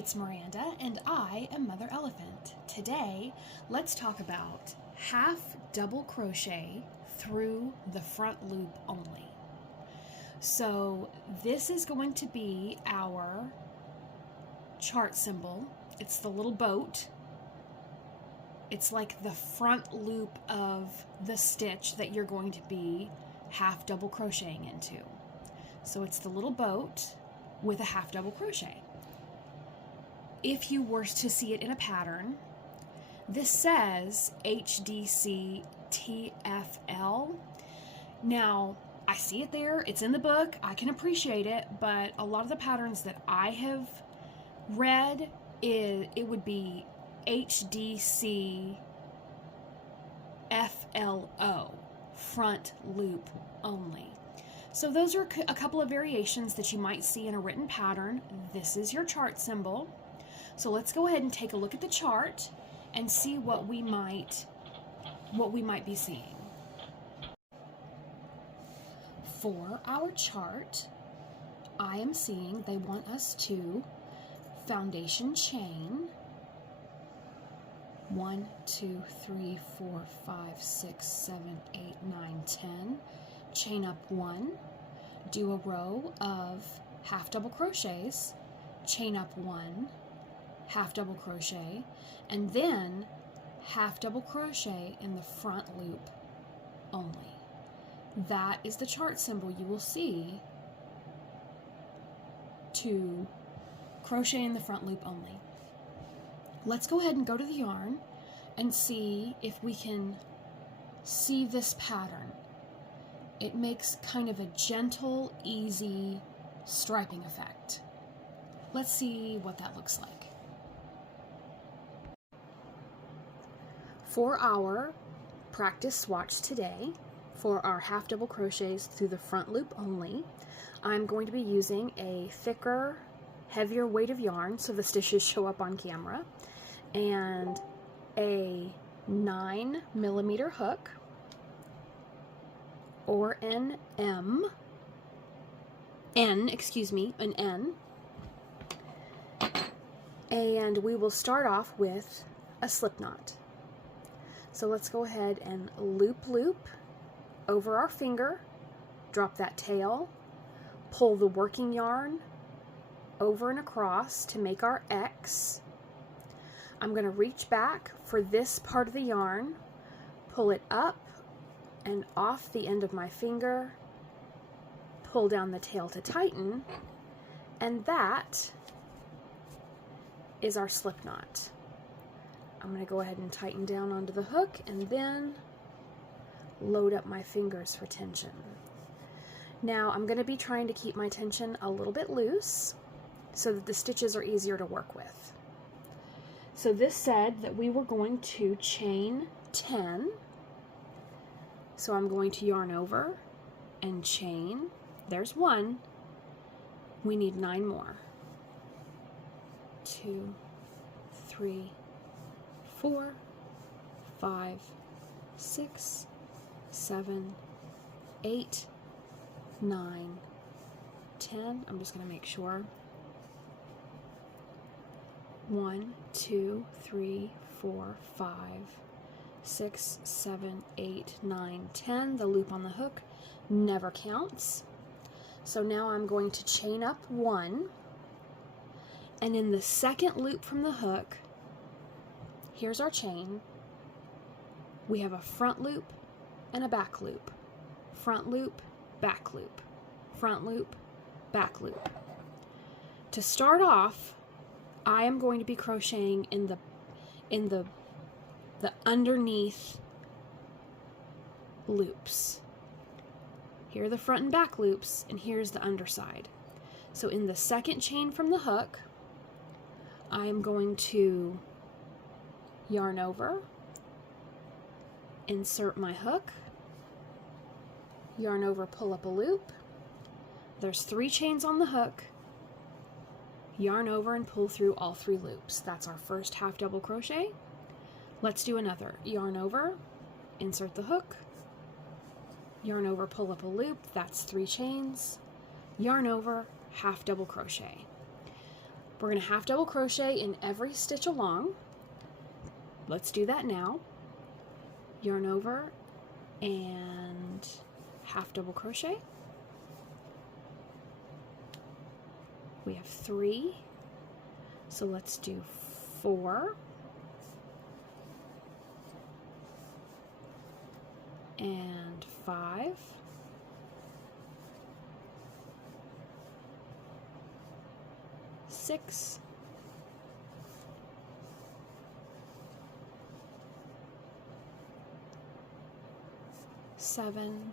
it's Miranda and I am Mother Elephant. Today, let's talk about half double crochet through the front loop only. So this is going to be our chart symbol. It's the little boat. It's like the front loop of the stitch that you're going to be half double crocheting into. So it's the little boat with a half double crochet. If you were to see it in a pattern, this says HDC TFL. Now, I see it there, it's in the book, I can appreciate it, but a lot of the patterns that I have read, it would be HDC FLO, front loop only. So those are a couple of variations that you might see in a written pattern. This is your chart symbol. So let's go ahead and take a look at the chart and see what we might be seeing. For our chart, I am seeing they want us to foundation chain 1, 2, 3, 4, 5, 6, 7, 8, 9, 10. Chain up 1, do a row of half double crochets, chain up 1, half double crochet, and then half double crochet in the front loop only. That is the chart symbol you will see to crochet in the front loop only. Let's go ahead and go to the yarn and see if we can see this pattern. It makes kind of a gentle, easy striping effect. Let's see what that looks like. For our practice swatch today, for our half double crochets through the front loop only, I'm going to be using a thicker, heavier weight of yarn so the stitches show up on camera, and a 9mm hook, or an N, and we will start off with a slip knot. So let's go ahead and loop over our finger, drop that tail, pull the working yarn over and across to make our X. I'm going to reach back for this part of the yarn, pull it up and off the end of my finger, pull down the tail to tighten, and that is our slip knot. I'm going to go ahead and tighten down onto the hook and then load up my fingers for tension. Now I'm going to be trying to keep my tension a little bit loose so that the stitches are easier to work with. So this said that we were going to chain 10. So I'm going to yarn over and chain. There's 1. We need 9 more. 2, 3, 4, 5, 6, 7, 8, 9, 10. I'm just going to make sure. 1, 2, 3, 4, 5, 6, 7, 8, 9, 10. The loop on the hook never counts. So now I'm going to chain up 1, and in the second loop from the hook, here's our chain. We have a front loop and a back loop. Front loop, back loop. Front loop, back loop. To start off, I am going to be crocheting in the underneath loops. Here are the front and back loops, and here's the underside. So in the second chain from the hook, I am going to yarn over, insert my hook, yarn over, pull up a loop. There's 3 chains on the hook, yarn over and pull through all 3 loops. That's our first half double crochet. Let's do another. Yarn over, insert the hook, yarn over, pull up a loop. That's 3 chains, yarn over, half double crochet. We're going to half double crochet in every stitch along. Let's do that now. Yarn over and half double crochet. We have 3, so let's do 4 and 5 6 7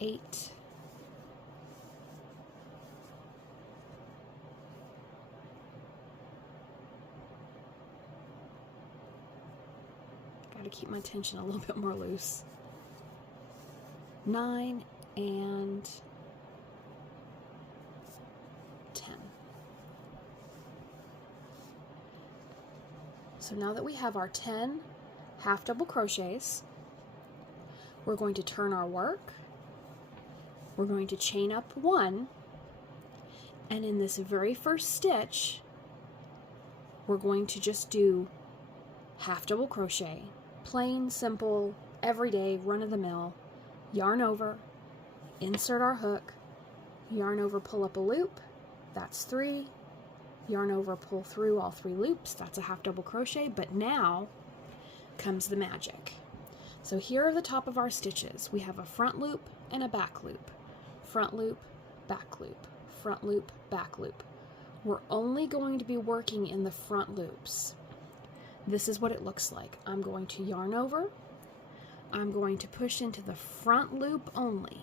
8 Gotta keep my tension a little bit more loose. 9 and 10. So now that we have our 10 half double crochets, we're going to turn our work. We're going to chain up 1, and in this very first stitch, we're going to just do half double crochet. Plain, simple, everyday, run-of-the-mill. Yarn over, insert our hook, yarn over, pull up a loop, that's 3, yarn over, pull through all 3 loops, that's a half double crochet, but now comes the magic. So here are the top of our stitches. We have a front loop and a back loop. Front loop, back loop, front loop, back loop. We're only going to be working in the front loops. This is what it looks like. I'm going to yarn over. I'm going to push into the front loop only.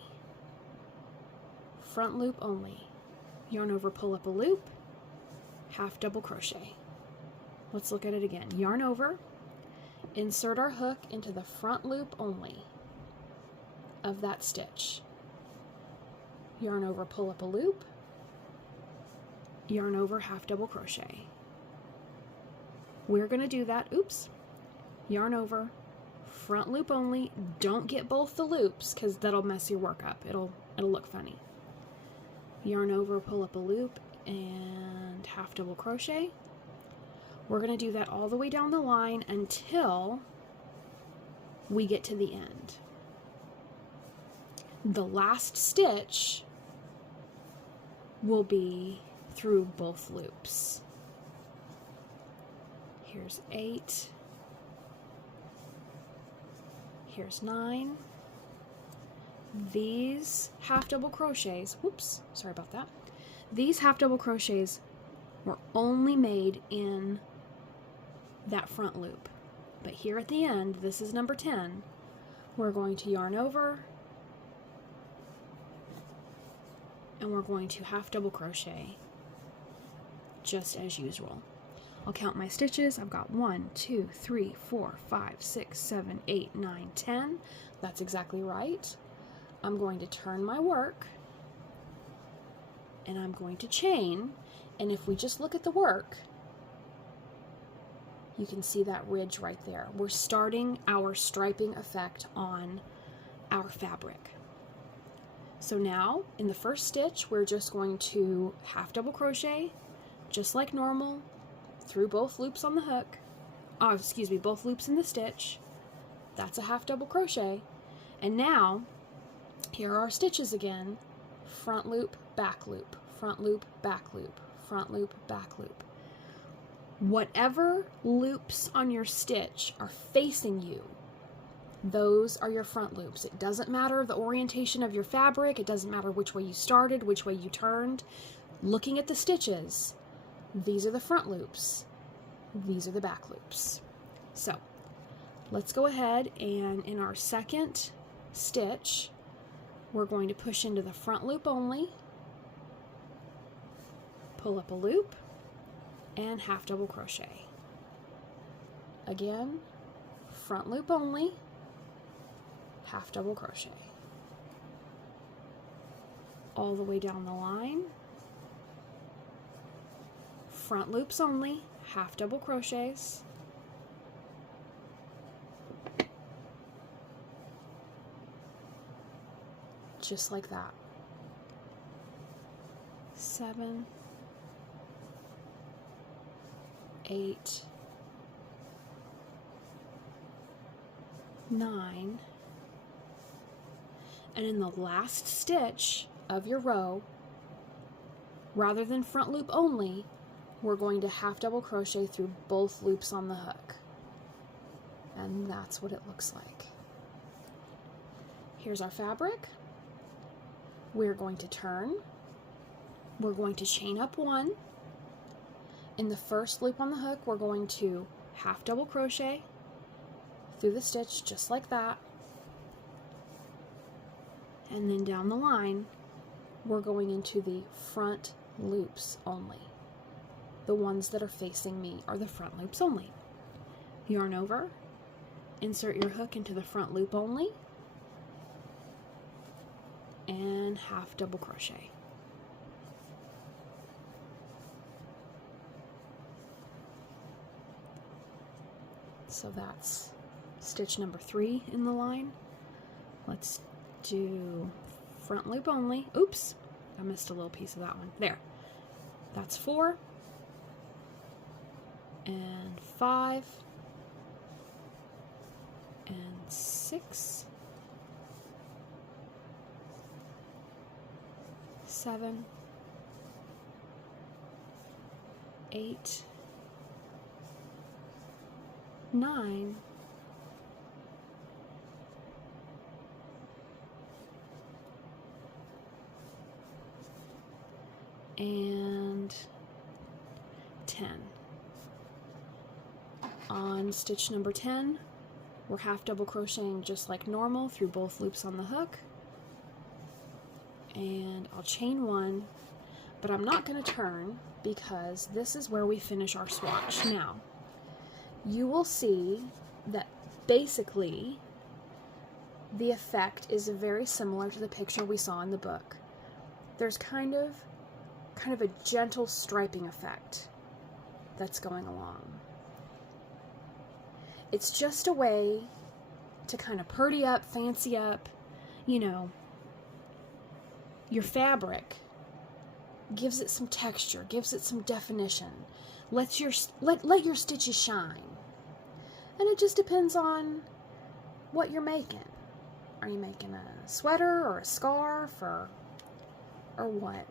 Front loop only. Yarn over, pull up a loop, half double crochet. Let's look at it again. Yarn over, insert our hook into the front loop only of that stitch. Yarn over, pull up a loop, yarn over, half double crochet. We're going to do that, yarn over, front loop only. Don't get both the loops because that'll mess your work up. It'll look funny. Yarn over, pull up a loop, and half double crochet. We're going to do that all the way down the line until we get to the end. The last stitch will be through both loops. Here's 8. Here's 9. These half double crochets, sorry about that. These half double crochets were only made in that front loop. But here at the end, this is number 10, we're going to yarn over and we're going to half double crochet just as usual. I'll count my stitches. I've got 1, 2, 3, 4, 5, 6, 7, 8, 9, 10. That's exactly right. I'm going to turn my work and I'm going to chain, and if we just look at the work, you can see that ridge right there. We're starting our striping effect on our fabric. So now in the first stitch, we're just going to half double crochet just like normal through both loops on the hook. Both loops in the stitch. That's a half double crochet. And now here are our stitches again. Front loop, back loop, front loop, back loop, front loop, back loop. Whatever loops on your stitch are facing you, those are your front loops. It doesn't matter the orientation of your fabric. It doesn't matter which way you started, which way you turned. Looking at the stitches, these are the front loops. These are the back loops. So let's go ahead and in our second stitch, we're going to push into the front loop only, pull up a loop, and half double crochet. Again, front loop only, half double crochet. All the way down the line, front loops only, half double crochets, just like that. 7, 8, 9, and in the last stitch of your row, rather than front loop only, we're going to half double crochet through both loops on the hook. And that's what it looks like. Here's our fabric. We're going to turn. We're going to chain up 1. In the first loop on the hook, we're going to half double crochet through the stitch just like that. And then down the line, we're going into the front loops only. The ones that are facing me are the front loops only. Yarn over, insert your hook into the front loop only, and half double crochet. So that's stitch number 3 in the line. Let's do front loop only. Oops, I missed a little piece of that one. There. That's 4 and 5 and 6, 7, 8, 9, and 10. On stitch number 10, we're half double crocheting just like normal through both loops on the hook, and I'll chain 1, but I'm not going to turn because this is where we finish our swatch. Now, you will see that basically the effect is very similar to the picture we saw in the book. There's kind of a gentle striping effect that's going along. It's just a way to kind of pretty up, fancy up, you know, your fabric. Gives it some texture, gives it some definition, let your stitches shine. And it just depends on what you're making. Are you making a sweater or a scarf or what?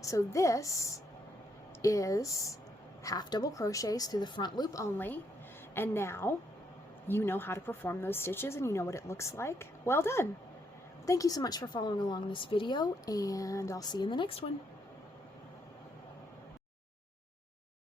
So this is half double crochets through the front loop only, and now you know how to perform those stitches and you know what it looks like. Well done! Thank you so much for following along this video, and I'll see you in the next one.